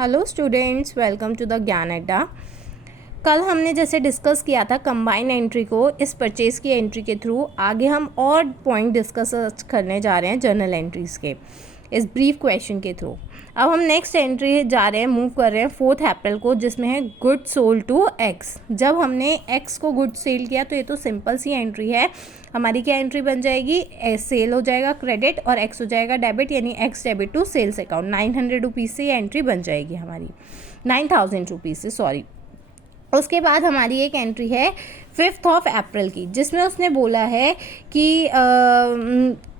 Hello students, welcome to the Gyan Adda. कल हमने जैसे डिस्कस किया था कंबाइन एंट्री को, इस परचेज की एंट्री के थ्रू आगे हम और पॉइंट डिस्कस करने जा रहे हैं जर्नल एंट्रीज़ के इस ब्रीफ क्वेश्चन के थ्रू। अब हम नेक्स्ट एंट्री जा रहे हैं, मूव कर रहे हैं 4 अप्रैल को, जिसमें है गुड सोल्ड टू एक्स। जब हमने एक्स को गुड सेल किया तो ये तो सिंपल सी एंट्री है। हमारी क्या एंट्री बन जाएगी, सेल हो जाएगा क्रेडिट और एक्स हो जाएगा डेबिट, यानी X debit to sales account. 900 rupees से ये एंट्री बन जाएगी हमारी, 9000 रुपीज़ से, सॉरी। उसके बाद हमारी एक एंट्री है 5 अप्रैल की, जिसमें उसने बोला है कि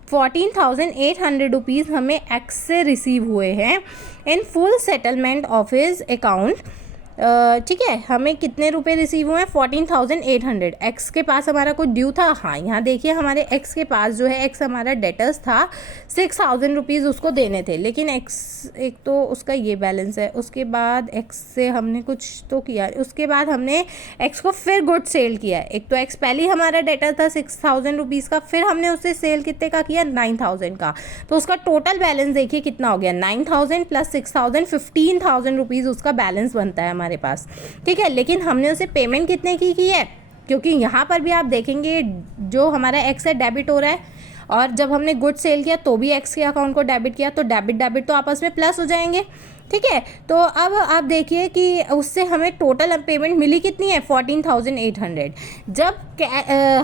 14,800 रुपीज़ हमें एक्स से रिसीव हुए हैं इन full settlement of his account. ठीक है, हमें कितने रुपए रिसीव हुए हैं, 14,800। एक्स के पास हमारा कुछ ड्यू था। हाँ, यहाँ देखिए हमारे एक्स के पास जो है, एक्स हमारा डेटर्स था, 6,000 रुपीज़ उसको देने थे, लेकिन एक्स एक तो उसका ये बैलेंस है। उसके बाद एक्स से हमने कुछ तो किया, उसके बाद हमने एक्स को फिर गुड सेल किया। एक तो एक्स पहले ही हमारा डेटर था 6,000 रुपीज़ का, फिर हमने उससे सेल कितने का किया, 9,000 का। तो उसका टोटल बैलेंस देखिए कितना हो गया, 9,000 प्लस 6,000, 15,000 रुपीज़ उसका बैलेंस बनता है हमारे पास। ठीक है, लेकिन हमने उसे पेमेंट कितने की है, क्योंकि यहाँ पर भी आप देखेंगे जो हमारा एक्स है डेबिट हो रहा है, और जब हमने गुड सेल किया तो भी एक्स के अकाउंट को डेबिट किया, तो डेबिट तो आपस में प्लस हो जाएंगे। ठीक है, तो अब आप देखिए कि उससे हमें टोटल पेमेंट मिली कितनी है, 14,800। जब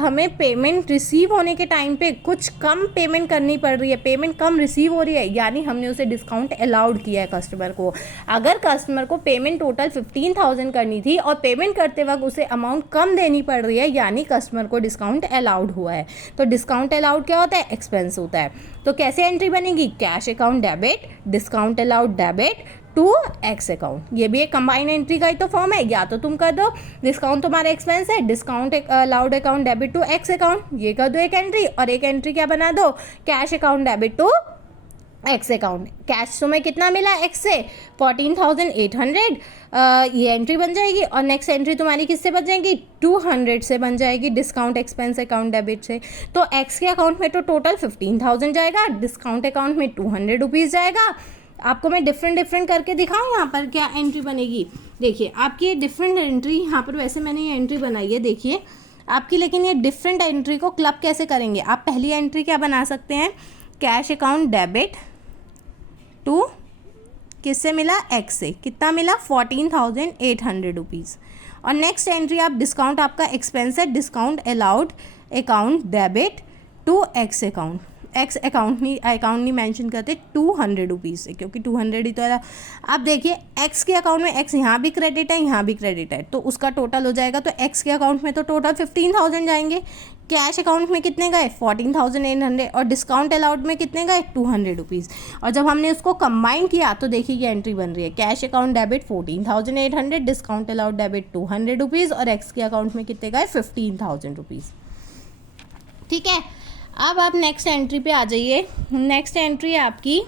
हमें पेमेंट रिसीव होने के टाइम पे कुछ कम पेमेंट करनी पड़ रही है, पेमेंट कम रिसीव हो रही है, यानी हमने उसे डिस्काउंट अलाउड किया है कस्टमर को। अगर कस्टमर को पेमेंट टोटल 15,000 करनी थी और पेमेंट करते वक्त उसे अमाउंट कम देनी पड़ रही है, यानी कस्टमर को डिस्काउंट अलाउड हुआ है। तो डिस्काउंट अलाउड क्या होता है, एक्सपेंस होता है। तो कैसे एंट्री बनेगी, cash account debit, discount allowed debit to X account. ये भी एक कंबाइन एंट्री का ही तो फॉर्म है। या तो तुम कर दो डिस्काउंट तुम्हारा एक्सपेंस है, discount allowed account debit to X account, ये कर दो एक एंट्री, और एक एंट्री क्या बना दो, cash account debit to X account. Cash तुम्हें कितना मिला एक्स से, 14,800, ये एंट्री बन जाएगी। और नेक्स्ट एंट्री तुम्हारी किससे बन जाएगी, 200 से बन जाएगी, डिस्काउंट एक्सपेंस अकाउंट डेबिट से। तो एक्स के अकाउंट में तो टोटल 15,000 जाएगा, डिस्काउंट अकाउंट में 200 रुपीज़ जाएगा। आपको मैं डिफरेंट करके दिखाऊं यहाँ पर क्या एंट्री बनेगी। देखिए आपकी डिफरेंट एंट्री यहाँ पर, वैसे मैंने ये एंट्री बनाई है देखिए आपकी, लेकिन ये डिफरेंट एंट्री को क्लब कैसे करेंगे। आप पहली एंट्री क्या बना सकते हैं, कैश अकाउंट डेबिट टू किससे मिला, एक्स से, कितना मिला, 14,800 रुपीज़। और नेक्स्ट एंट्री आप डिस्काउंट आपका एक्सपेंस है, discount allowed account debit to X account. X account नहीं मेंशन करते, 200 रुपीज़ से, क्योंकि 200 ही तो है। आप देखिए एक्स के अकाउंट में एक्स यहाँ भी क्रेडिट है, यहाँ भी क्रेडिट है, तो उसका टोटल हो जाएगा। तो एक्स के अकाउंट में तो टोटल 15,000 जाएंगे, कैश अकाउंट में कितने गए, 14,800, और डिस्काउंट अलाउड में कितने गए, 200 रुपीज़। और जब हमने उसको कंबाइन किया तो देखिए ये एंट्री बन रही है, cash account debit 14,800, discount allowed debit 200 rupees, और एक्स के अकाउंट में कितने गए, 15,000 रुपीज़। ठीक है, अब आप नेक्स्ट एंट्री पे आ जाइए। नेक्स्ट एंट्री है आपकी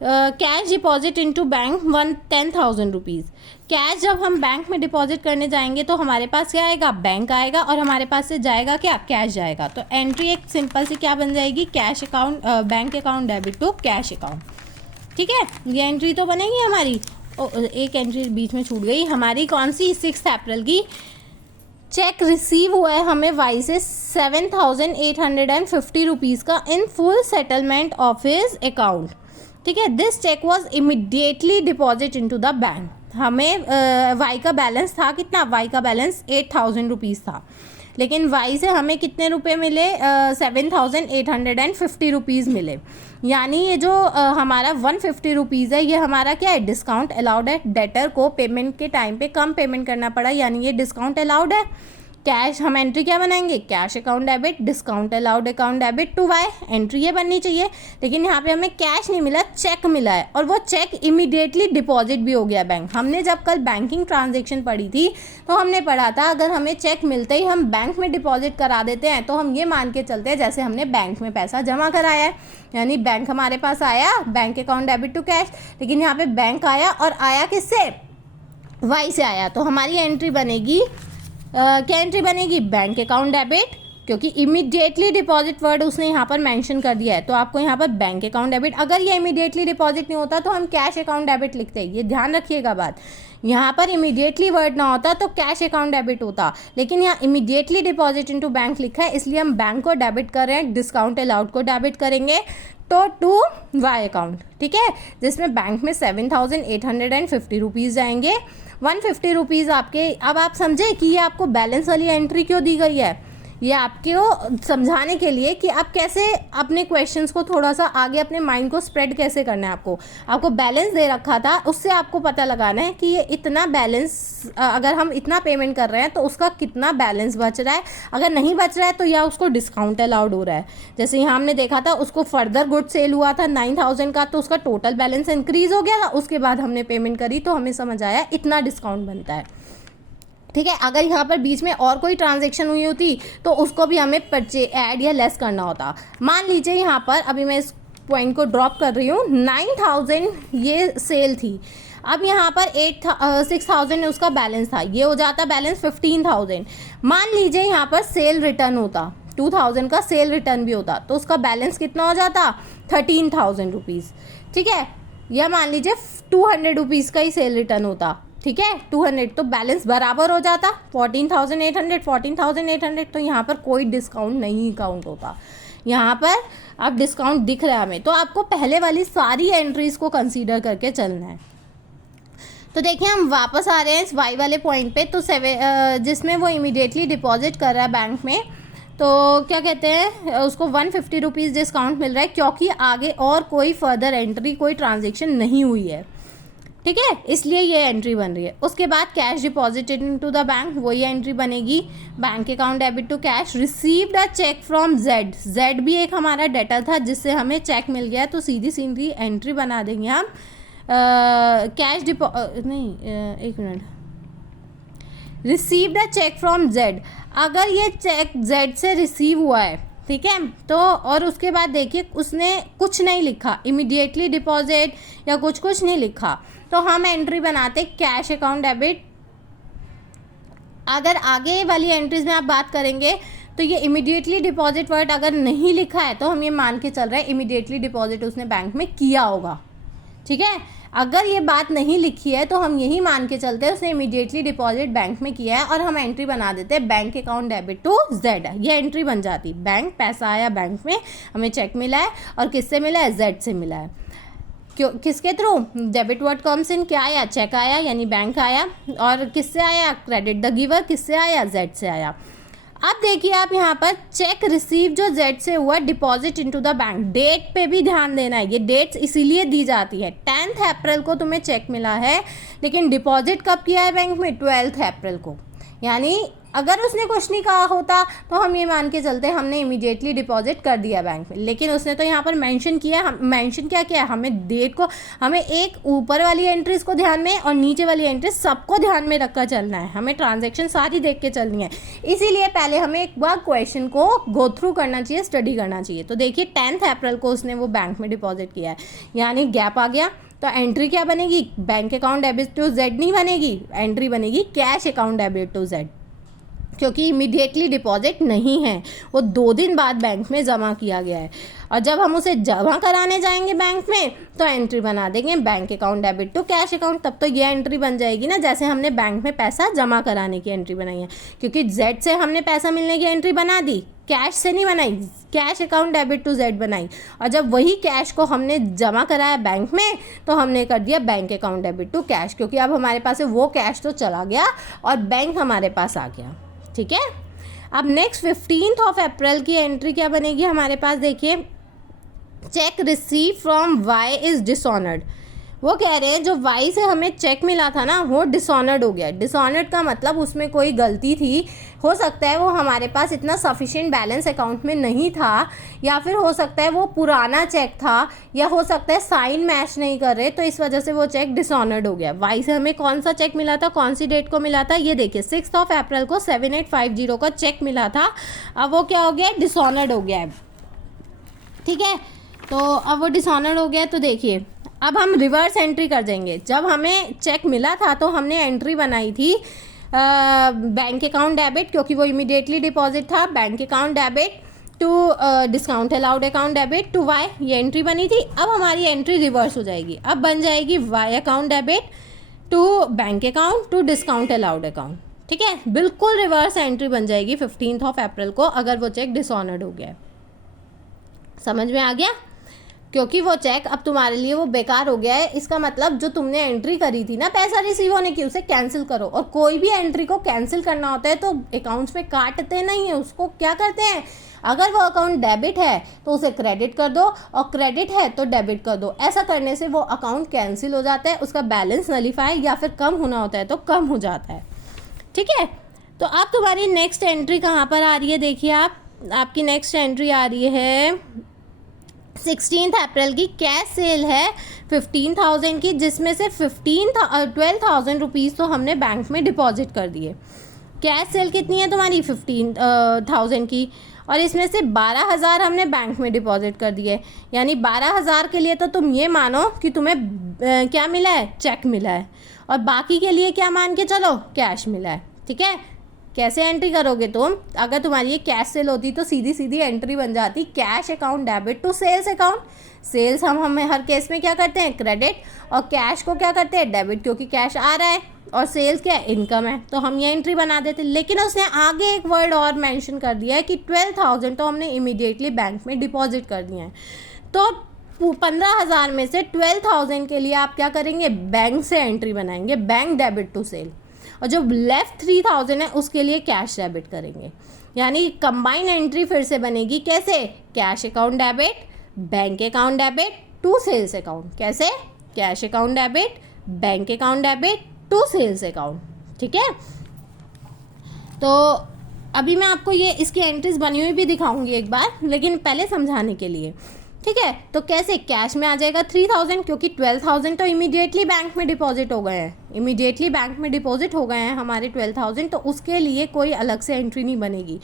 cash deposit into bank 10,000 rupees. Cash जब हम बैंक में डिपॉजिट करने जाएंगे तो हमारे पास क्या आएगा, बैंक आएगा, और हमारे पास से जाएगा क्या, कैश जाएगा। तो एंट्री एक सिंपल सी क्या बन जाएगी, cash account bank account debit to cash account. ठीक है, ये एंट्री तो बनेगी हमारी। एक एंट्री बीच में छूट गई हमारी, कौन सी, 6 अप्रैल की। चेक रिसीव हुआ है हमें वाई से 7,850 रुपीज़ का in full settlement of his account. ठीक है, this cheque was immediately deposit into the bank. हमें वाई का बैलेंस था कितना, वाई का बैलेंस 8,000 रुपीज़ था, लेकिन वाई से हमें कितने रुपए मिले, 7,850 रुपीज़ मिले। यानी ये जो हमारा 150 रुपीज़ है, ये हमारा क्या है, डिस्काउंट अलाउड है। डेटर को पेमेंट के टाइम पे कम पेमेंट करना पड़ा, यानी ये डिस्काउंट अलाउड है। कैश हम एंट्री क्या बनाएंगे, cash account debit, discount allowed account debit to Y, entry ये बननी चाहिए। लेकिन यहाँ पे हमें कैश नहीं मिला, चेक मिला है, और वो चेक इमीडिएटली डिपॉजिट भी हो गया बैंक। हमने जब कल बैंकिंग ट्रांजेक्शन पढ़ी थी तो हमने पढ़ा था अगर हमें चेक मिलते ही हम बैंक में डिपॉजिट करा देते हैं तो हम ये मान के चलते हैं जैसे हमने बैंक में पैसा जमा कराया है, यानी बैंक हमारे पास आया, bank account debit to cash. लेकिन यहाँ पे बैंक आया, और आया किससे, वाई से आया। तो हमारी एंट्री बनेगी क्या एंट्री बनेगी, बैंक अकाउंट डेबिट क्योंकि इमीडिएटली डिपॉजिट वर्ड उसने यहाँ पर मेंशन कर दिया है, तो आपको यहाँ पर बैंक अकाउंट डेबिट, अगर ये इमीडिएटली डिपॉजिट नहीं होता तो हम कैश अकाउंट डेबिट लिखते हैं, ये ध्यान रखिएगा बात। यहाँ पर इमीडिएटली वर्ड ना होता तो कैश अकाउंट डेबिट होता, लेकिन यहाँ इमीडिएटली डिपॉजिट इनटू बैंक लिखा है, इसलिए हम बैंक को डेबिट कर रहे हैं, डिस्काउंट अलाउड को डेबिट करेंगे तो टू वाई अकाउंट, ठीक है, जिसमें बैंक में 7,850 रुपीज़ जाएंगे। 150 रुपीज़ आपके, अब आप समझे कि ये आपको बैलेंस वाली एंट्री क्यों दी गई है, ये आपको समझाने के लिए कि आप कैसे अपने क्वेश्चंस को थोड़ा सा आगे अपने माइंड को स्प्रेड कैसे करना है। आपको बैलेंस दे रखा था, उससे आपको पता लगाना है कि ये इतना बैलेंस, अगर हम इतना पेमेंट कर रहे हैं तो उसका कितना बैलेंस बच रहा है, अगर नहीं बच रहा है तो या उसको डिस्काउंट अलाउड हो रहा है। जैसे यहाँ हमने देखा था उसको फर्दर गुड सेल हुआ था 9,000 का, तो उसका टोटल बैलेंस इंक्रीज हो गया था, उसके बाद हमने पेमेंट करी तो हमें समझ आया इतना डिस्काउंट बनता है, ठीक है। अगर यहाँ पर बीच में और कोई ट्रांजैक्शन हुई होती तो उसको भी हमें ऐड या लेस करना होता। मान लीजिए यहाँ पर अभी मैं इस पॉइंट को ड्रॉप कर रही हूँ, 9,000 ये सेल थी, अब यहाँ पर 6,000 उसका बैलेंस था, ये हो जाता बैलेंस 15,000। मान लीजिए यहाँ पर सेल रिटर्न होता, 2,000 का सेल रिटर्न भी होता, तो उसका बैलेंस कितना हो जाता 13,000 रुपीज़, ठीक है। या मान लीजिए 200 रुपीज़ का ही सेल रिटर्न होता, ठीक है, 200, तो बैलेंस बराबर हो जाता 14,800, तो यहाँ पर कोई डिस्काउंट नहीं काउंट होता। यहाँ पर अब डिस्काउंट दिख रहा है हमें, तो आपको पहले वाली सारी एंट्रीज को कंसीडर करके चलना है। तो देखिए हम वापस आ रहे हैं इस वाई वाले पॉइंट पे, तो जिसमें वो इमीडिएटली डिपॉजिट कर रहा है बैंक में, तो क्या कहते हैं उसको 150 रुपीज़ डिस्काउंट मिल रहा है, क्योंकि आगे और कोई फर्दर एंट्री, कोई ट्रांजेक्शन नहीं हुई है, ठीक है, इसलिए ये एंट्री बन रही है। उसके बाद cash deposited into the bank, वही एंट्री बनेगी, bank account debit to cash, received a cheque from Z, Z भी एक हमारा डेटर था जिससे हमें चेक मिल गया, तो सीधी सीधी एंट्री बना देंगे हम कैश एक minute, received a cheque from Z, अगर ये चेक जेड से रिसीव हुआ है, ठीक है, तो और उसके बाद देखिए उसने कुछ नहीं लिखा, इमीडिएटली डिपॉजिट या कुछ नहीं लिखा, तो हम एंट्री बनाते कैश अकाउंट डेबिट। अगर आगे वाली एंट्रीज में आप बात करेंगे तो ये इमीडिएटली डिपॉजिट वर्ड अगर नहीं लिखा है तो हम ये मान के चल रहे हैं इमीडिएटली डिपॉजिट उसने बैंक में किया होगा, ठीक है। अगर ये बात नहीं लिखी है तो हम यही मान के चलते हैं उसने इमीडिएटली डिपॉजिट बैंक में किया है, और हम एंट्री बना देते हैं bank account debit to Z, ये एंट्री बन जाती, बैंक पैसा आया बैंक में, हमें चेक मिला है, और किससे मिला है, जेड से मिला है, क्यों, किसके through, debit word comes in, क्या आया, चेक आया यानी बैंक आया, और किससे आया, क्रेडिट द गिवर, किससे आया, जेड से आया। अब देखिए आप यहाँ पर चेक रिसीव जो जेड से हुआ, deposit into the bank, date पे भी ध्यान देना है, ये डेट्स इसीलिए दी जाती है, 10 अप्रैल को तुम्हें चेक मिला है, लेकिन डिपॉजिट कब किया है बैंक में, 12 अप्रैल को, यानी अगर उसने कुछ नहीं कहा होता तो हम ये मान के चलते हमने इमीडिएटली डिपॉजिट कर दिया बैंक में, लेकिन उसने तो यहाँ पर मेंशन किया, मेंशन क्या किया, हमें डेट को, हमें एक ऊपर वाली एंट्रीज को ध्यान में और नीचे वाली एंट्रीज सबको ध्यान में रखकर चलना है, हमें ट्रांजैक्शन सारी देख के चलनी है, इसीलिए पहले हमें एक बार क्वेश्चन को गो थ्रू करना चाहिए, स्टडी करना चाहिए। तो देखिए 10 अप्रैल को उसने वो बैंक में डिपॉजिट किया है, यानी गैप आ गया, तो एंट्री क्या बनेगी, bank account debit to Z नहीं बनेगी, एंट्री बनेगी cash account debit to Z, क्योंकि इमीडिएटली डिपॉजिट नहीं है, वो 2 दिन बाद बैंक में जमा किया गया है, और जब हम उसे जमा कराने जाएंगे बैंक में तो एंट्री बना देंगे bank account debit to cash account, तब तो ये एंट्री बन जाएगी ना, जैसे हमने बैंक में पैसा जमा कराने की एंट्री बनाई है, क्योंकि जेड से हमने पैसा मिलने की एंट्री बना दी, कैश से नहीं बनाई, cash account debit to Z बनाई, और जब वही कैश को हमने जमा कराया बैंक में तो हमने कर दिया bank account debit to cash, क्योंकि अब हमारे पास वो कैश तो चला गया और बैंक हमारे पास आ गया, ठीक है। अब नेक्स्ट 15 अप्रैल की एंट्री क्या बनेगी हमारे पास, देखिए cheque receive from Y is dishonoured, वो कह रहे हैं जो वाई से हमें चेक मिला था ना वो डिसऑनर्ड हो गया, डिसऑनर्ड का मतलब उसमें कोई गलती थी, हो सकता है वो हमारे पास इतना सफिशिएंट बैलेंस अकाउंट में नहीं था, या फिर हो सकता है वो पुराना चेक था, या हो सकता है साइन मैच नहीं कर रहे, तो इस वजह से वो चेक डिसऑनर्ड हो गया। वाई से हमें कौन सा चेक मिला था, कौन सी डेट को मिला था, ये देखिए 6 अप्रैल को 7850 का चेक मिला था, अब वो क्या हो गया, डिसऑनर्ड हो गया है, ठीक है। तो अब वो डिसऑनर्ड हो गया, तो देखिए अब हम रिवर्स एंट्री कर देंगे, जब हमें चेक मिला था तो हमने एंट्री बनाई थी बैंक अकाउंट डेबिट, क्योंकि वो इमीडिएटली डिपॉजिट था, bank account debit to discount allowed account debit to Y, ये एंट्री बनी थी। अब हमारी एंट्री रिवर्स हो जाएगी, अब बन जाएगी Y account debit to bank account to discount allowed account. ठीक है, बिल्कुल रिवर्स एंट्री बन जाएगी 15 अप्रैल को अगर वो चेक डिसऑनर्ड हो गया। समझ में आ गया? क्योंकि वो चेक अब तुम्हारे लिए वो बेकार हो गया है। इसका मतलब जो तुमने एंट्री करी थी ना पैसा रिसीव होने की, उसे कैंसिल करो। और कोई भी एंट्री को कैंसिल करना होता है तो अकाउंट्स में काटते नहीं है, उसको क्या करते हैं, अगर वो अकाउंट डेबिट है तो उसे क्रेडिट कर दो और क्रेडिट है तो डेबिट कर दो। ऐसा करने से वो अकाउंट कैंसिल हो जाता है, उसका बैलेंस नलीफाई या फिर कम होना होता है तो कम हो जाता है। ठीक है, तो अब तुम्हारी नेक्स्ट एंट्री कहाँ पर आ रही है? देखिए आपकी नेक्स्ट एंट्री आ रही है 16 अप्रैल की। कैश सेल है 15,000 की, जिसमें से 12,000 रुपीज़ तो हमने बैंक में डिपॉजिट कर दिए। कैश सेल कितनी है तुम्हारी? 15,000 की, और इसमें से 12,000 हमने बैंक में डिपॉजिट कर दिए। यानी 12,000 के लिए तो तुम ये मानो कि तुम्हें क्या मिला है, चेक मिला है, और बाकी के लिए क्या मान के चलो, कैश मिला है। ठीक है, कैसे एंट्री करोगे तुम? अगर तुम्हारी ये कैश सेल होती तो सीधी सीधी एंट्री बन जाती cash account debit to sales account. Sales हमें हर केस में क्या करते हैं, क्रेडिट, और कैश को क्या करते हैं, डेबिट, क्योंकि कैश आ रहा है और सेल्स क्या है, इनकम है, तो हम ये एंट्री बना देते। लेकिन उसने आगे एक वर्ड और मेंशन कर दिया है कि 12,000 तो हमने इमीडिएटली बैंक में डिपॉजिट कर दिए हैं। तो 15,000 में से 12,000 के लिए आप क्या करेंगे, बैंक से एंट्री बनाएंगे, बैंक डेबिट टू सेल, और जो लेफ्ट 3,000 है उसके लिए कैश डेबिट करेंगे। यानी कंबाइन एंट्री फिर से बनेगी, कैसे, cash account debit, bank account debit to sales account. कैसे, cash account debit, bank account debit to sales account. ठीक है, तो अभी मैं आपको ये इसकी एंट्रीज बनी हुई भी दिखाऊंगी एक बार, लेकिन पहले समझाने के लिए। ठीक है, तो कैसे, कैश में आ जाएगा 3,000, क्योंकि 12,000 तो इमीडिएटली बैंक में डिपॉजिट हो गए हैं, इमीडिएटली बैंक में डिपॉजिट हो गए हैं हमारे 12,000, तो उसके लिए कोई अलग से एंट्री नहीं बनेगी।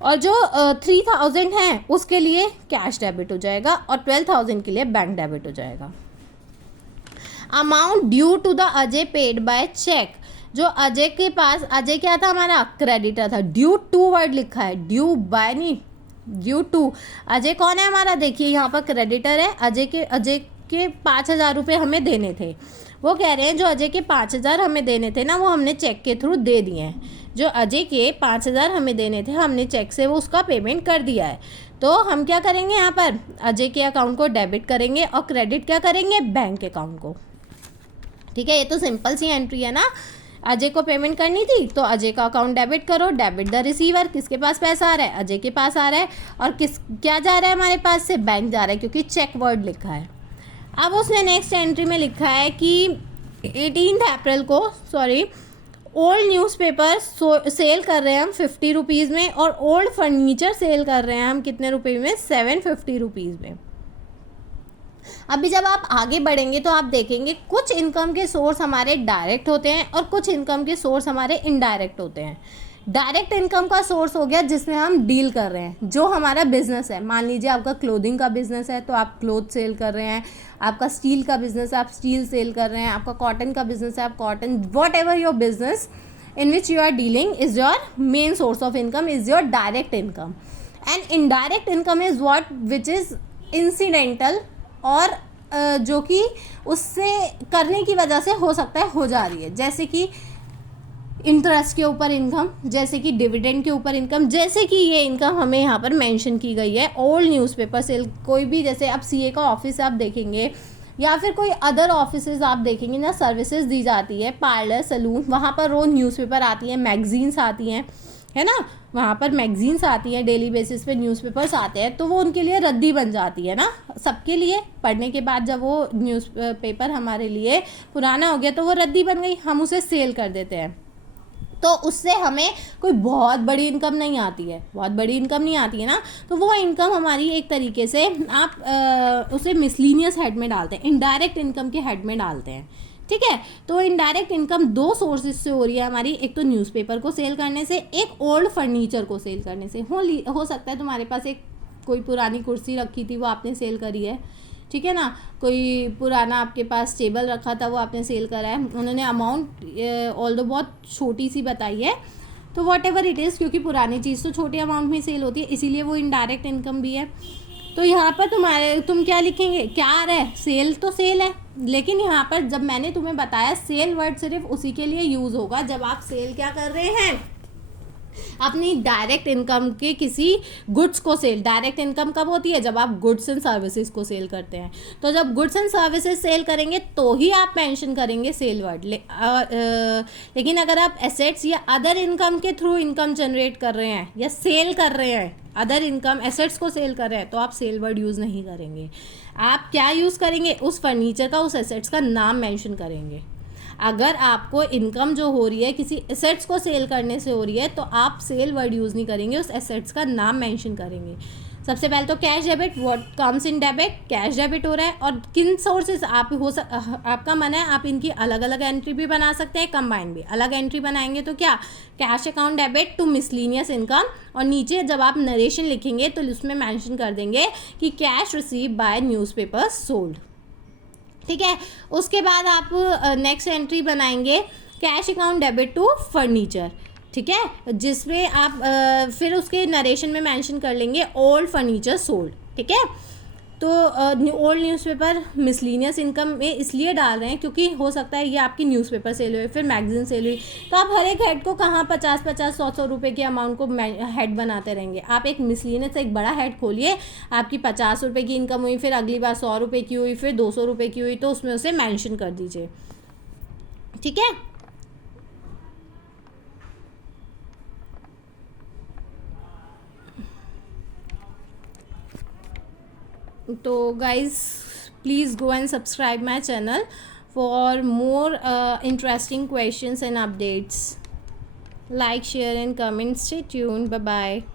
और जो 3,000 है उसके लिए कैश डेबिट हो जाएगा और 12,000 के लिए बैंक डेबिट हो जाएगा। Amount due to the Ajay paid by cheque. जो अजय के पास, अजय क्या था हमारा, क्रेडिटर था। ड्यू टू वर्ड लिखा है, ड्यू बाय नहीं, ड्यू टू। अजय कौन है हमारा, देखिए यहाँ पर क्रेडिटर है। अजय के 5,000 रुपये हमें देने थे। वो कह रहे हैं जो अजय के 5,000 हमें देने थे ना, वो हमने चेक के थ्रू दे दिए हैं। जो अजय के 5,000 हमें देने थे, हमने चेक से वो उसका पेमेंट कर दिया है। तो हम क्या करेंगे, यहाँ पर अजय के अकाउंट को डेबिट करेंगे और क्रेडिट क्या करेंगे, बैंक अकाउंट को। ठीक है, ये तो सिंपल सी एंट्री है ना। अजय को पेमेंट करनी थी तो अजय का अकाउंट डेबिट करो, डेबिट द रिसीवर, किसके पास पैसा आ रहा है, अजय के पास आ रहा है, और क्या जा रहा है हमारे पास से, बैंक जा रहा है, क्योंकि चेक वर्ड लिखा है। अब उसने नेक्स्ट एंट्री में लिखा है कि 18 अप्रैल को ओल्ड न्यूज़पेपर सेल कर रहे हैं हम 50 रुपीज़ में, और ओल्ड फर्नीचर सेल कर रहे हैं हम कितने रुपये में, 750 रुपीज़ में। अभी जब आप आगे बढ़ेंगे तो आप देखेंगे कुछ इनकम के सोर्स हमारे डायरेक्ट होते हैं और कुछ इनकम के सोर्स हमारे इनडायरेक्ट होते हैं। डायरेक्ट इनकम का सोर्स हो गया जिसमें हम डील कर रहे हैं, जो हमारा बिजनेस है। मान लीजिए आपका क्लोथिंग का बिजनेस है तो आप क्लोथ सेल कर रहे हैं, आपका स्टील का बिजनेस है आप स्टील सेल कर रहे हैं, आपका कॉटन का बिजनेस है आप cotton, what ever your business in which you are dealing is your main source of income, is your direct income. And indirect income is what which is incidental, और जो कि उससे करने की वजह से हो सकता है हो जा रही है, जैसे कि इंटरेस्ट के ऊपर इनकम, जैसे कि डिविडेंड के ऊपर इनकम, जैसे कि ये इनकम हमें यहाँ पर मेंशन की गई है। ओल्ड न्यूज़पेपर सेल, कोई भी, जैसे आप सीए का ऑफिस आप देखेंगे या फिर कोई अदर ऑफिसेज आप देखेंगे ना, सर्विसेज दी जाती है, पार्लर, सलून, वहाँ पर रोज़ न्यूज़पेपर आती है, मैगजीन्स आती हैं, है ना, वहाँ पर मैगजीन्स आती हैं, डेली बेसिस पे न्यूज़पेपर्स आते हैं, तो वो उनके लिए रद्दी बन जाती है ना, सबके लिए। पढ़ने के बाद जब वो न्यूज़पेपर हमारे लिए पुराना हो गया तो वो रद्दी बन गई, हम उसे सेल कर देते हैं। तो उससे हमें कोई बहुत बड़ी इनकम नहीं आती है, बहुत बड़ी इनकम नहीं आती है ना, तो वो इनकम हमारी एक तरीके से आप उसे मिसलीनियस हेड में डालते हैं, इनडायरेक्ट इनकम के हेड में डालते हैं। ठीक है, तो इनडायरेक्ट इनकम दो सोर्सेज से हो रही है हमारी, एक तो न्यूज़पेपर को सेल करने से, एक ओल्ड फर्नीचर को सेल करने से। हो सकता है तुम्हारे पास एक कोई पुरानी कुर्सी रखी थी वो आपने सेल करी है, ठीक है ना, कोई पुराना आपके पास टेबल रखा था वो आपने सेल करा है, उन्होंने अमाउंट ऑल दो बहुत छोटी सी बताई है, तो वॉट एवर इट इज़, क्योंकि पुरानी चीज़ तो छोटे अमाउंट में सेल होती है, इसीलिए वो इनडायरेक्ट इनकम भी है। तो यहाँ पर तुम क्या लिखेंगे, क्या आ रहा है, सेल तो सेल है, लेकिन यहाँ पर जब मैंने तुम्हें बताया सेल वर्ड सिर्फ उसी के लिए यूज़ होगा जब आप सेल क्या कर रहे हैं, अपनी डायरेक्ट इनकम के किसी गुड्स को सेल। डायरेक्ट इनकम कब होती है, जब आप गुड्स एंड सर्विसेज को सेल करते हैं। तो जब गुड्स एंड सर्विसेज सेल करेंगे तो ही आप मेंशन करेंगे सेल वर्ड। लेकिन अगर आप एसेट्स या अदर इनकम के थ्रू इनकम जनरेट कर रहे हैं या सेल कर रहे हैं, अदर इनकम एसेट्स को सेल कर रहे हैं, तो आप सेल वर्ड यूज़ नहीं करेंगे। आप क्या यूज़ करेंगे, उस फर्नीचर का, उस एसेट्स का नाम मेंशन करेंगे। अगर आपको इनकम जो हो रही है किसी एसेट्स को सेल करने से हो रही है, तो आप सेल वर्ड यूज़ नहीं करेंगे, उस एसेट्स का नाम मेंशन करेंगे। सबसे पहले तो cash debit, what comes in debit, cash debit हो रहा है, और किन सोर्सेज आपका मन है आप इनकी अलग अलग एंट्री भी बना सकते हैं, कंबाइन भी। अलग एंट्री बनाएंगे तो क्या, cash account debit to miscellaneous income, और नीचे जब आप नरेशन लिखेंगे तो उसमें मेंशन कर देंगे कि cash receive by newspaper sold. ठीक है, उसके बाद आप नेक्स्ट एंट्री बनाएंगे cash account debit to furniture. ठीक है, जिसमें आप फिर उसके नरेशन में मेंशन कर लेंगे ओल्ड फर्नीचर सोल्ड। ठीक है, तो ओल्ड न्यूज़पेपर मिसलीनियस इनकम में इसलिए डाल रहे हैं क्योंकि हो सकता है ये आपकी न्यूज़पेपर सेल हुई, फिर मैगजीन सेल हुई, तो आप हर एक हेड को कहाँ 50-50, 100-100 रुपये के अमाउंट को हेड बनाते रहेंगे। आप एक मिसलीनियस एक बड़ा हेड खोलिए, आपकी 50 रुपये की इनकम हुई, फिर अगली बार 100 रुपये की हुई, फिर 200 रुपये की हुई, तो उसमें उसे मैंशन कर दीजिए। ठीक है, तो guys, please go and subscribe my channel for more interesting questions and updates. Like, share and comment. Stay tuned. Bye bye.